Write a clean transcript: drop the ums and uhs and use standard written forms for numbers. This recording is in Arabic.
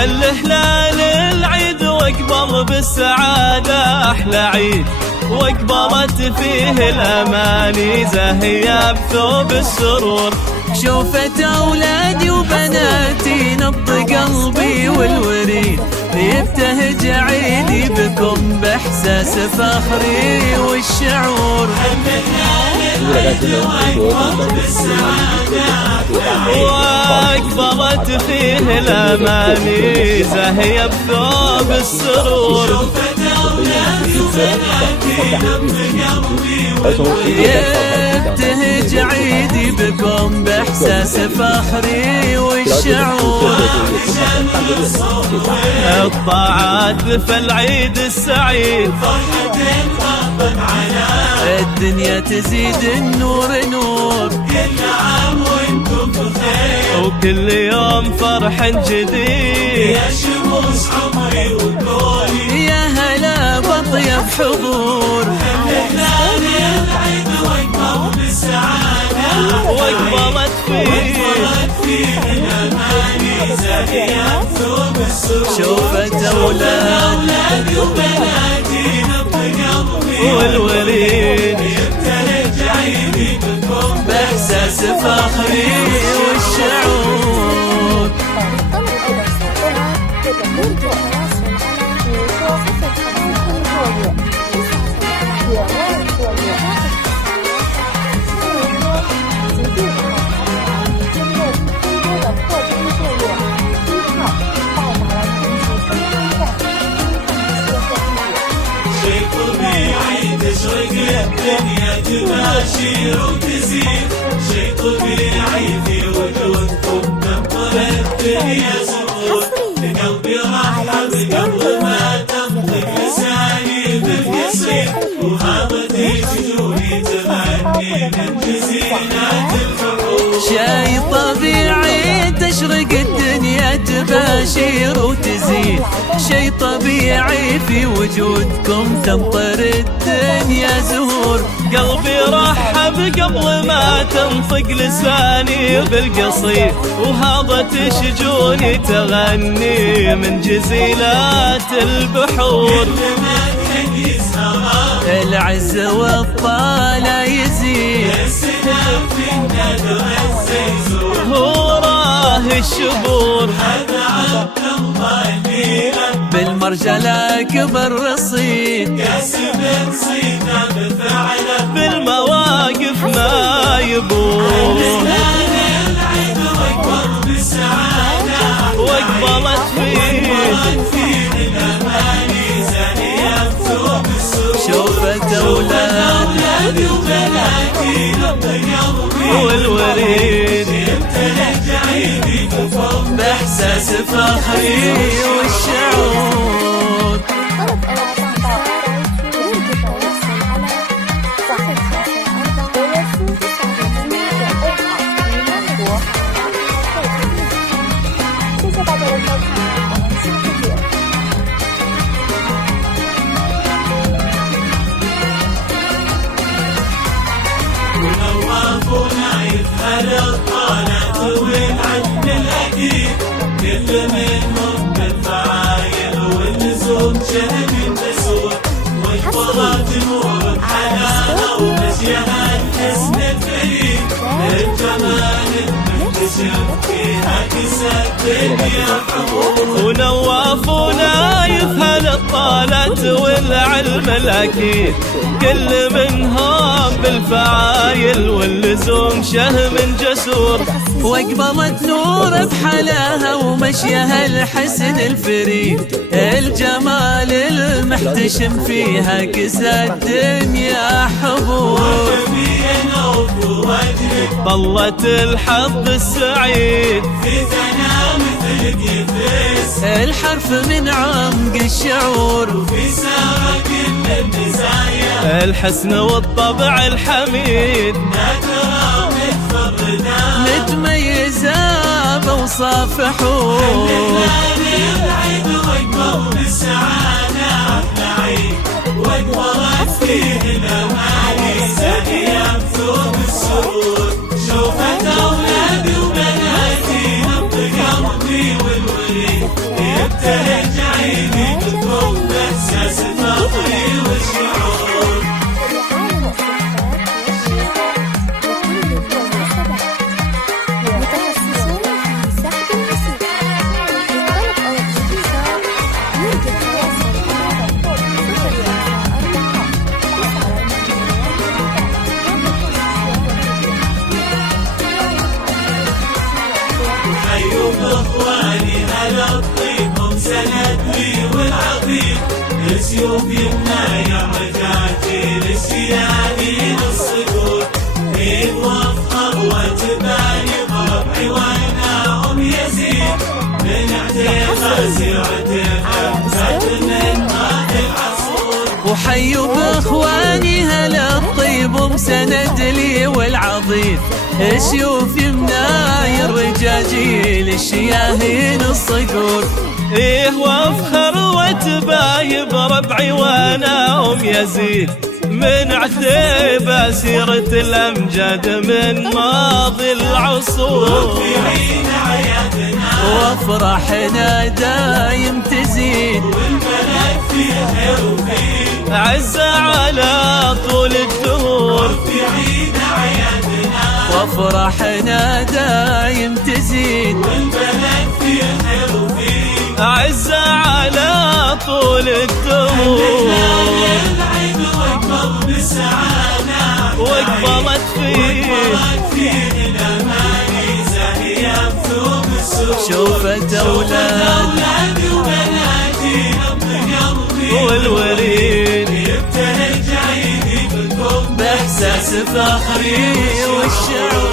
هالهلال العيد واقبل بالسعادة أحلى عيد، واقبلت فيه الأماني زاهية بثوب السرور. شوفت أولادي وبناتي نبض قلبي والوريد، يبتهج عيدي بكم بإحساس فخري والشعور. واقبلت فيه الأماني زاهية بثوب السرور. يبتهج عيدي بكم بإحساس فخري والشعور. الطاعات فالعيد السعيد، الدنيا تزيد النور نور. كل عام وانتم بخير، وكل يوم فرح جديد. يا شموس عمري وطولي، يا هلا بطيب حضور. هلال العيد واقبل بالسعادة، واقبلت فيه الأماني زاهية بثوب السرور. شوفت أولادي وبناتي نبض قلبي والوريد، يبتهج عيدي بكم بإحساس فخري والشعور. شي طبيعي تشرق الدنيا تباشر وتزيد، شي طبيعي في وجودكم تمطر الدنيا سرور. قلبي رحب قبل ما تنطق لساني بالقصيد، وهابتي شجوني تغني من جزيرات البحور. شي طبيعي تشرق الدنيا تباشر وتزيد، شي طبيعي في وجودكم تمطر الدنيا زهور. قلبي رحب قبل ما تنطق لساني بالقصيد، وهابت شجوني تغني من جزيلات البحور. العز والطالع يزيد، هو راه الشبور. بالمرجلة كبر رصيد، بالمواقف ما يبور. واقبلت فيه شوفت أولادي والوريد، بإحساس فخري والشعور. ونوافونا يفهل الطالات والعد الأكيد، كل منهم بالفعايل واللزوم شهد تسود، واقبلت نور بحلاها ومشيها الحسن الفريد. الجمال المنتشر فيها كسى الدنيا حبور. ونوافونا يفهل الطالات والعلم الأكيد، كل منهم بالفعايل واللزوم شهم جسور. واقبلت نور بحلاها ومشيها الحسن الفريد، الجمال المحتشم فيها كسى الدنيا حبور. طلت الحظ السعيد في ثنا مثلك يفس، الحرف من عمق الشعور. في سارة كل المزايا، الحسن والطبع الحميد. نادرة متفردة متميزة بأوصاف حور. العيد واقبل بالسعادة أحلى عيد، واقبلت فيه الأماني زاهية بثوب السرور. شوفت أولادي وبناتي نبض قلبي والوريد، يبتهج عيدي بالكم بإحساس فخري والشعور. حيوا باخواني هلا الطيب هم سند لي والعظيم، السيوف يمنايا رجاجيل الشيالين الصدور، عيد وافخر وتباني بربعي واناهم يزيد، من اعتبار سيرتها فات من هذا العصور. وحيوا باخواني هلا الطيب مسند لي والعظيم، سيوف يمناي الرجاجيل الشياهين الصقور. ايه وافخر واتباهي بربعي واناهم يزيد، من عتيبة سيرة الأمجاد من ماضي العصور. وافرحنا دايم تزيد، والبلد فيه خير وفيه عزة على طول الدهور. وافرحنا دايم تزيد، والبلد فيه خير وفيه عزة على طول الدهور. العيد واكبر بالسعادة واقبلت فيه الأماني زاهية بثوب السرور. شوفت أولادي وبناتي نبض قلبي والوريد يبتهج عيدي بالكم بإحساس فخري والشعور.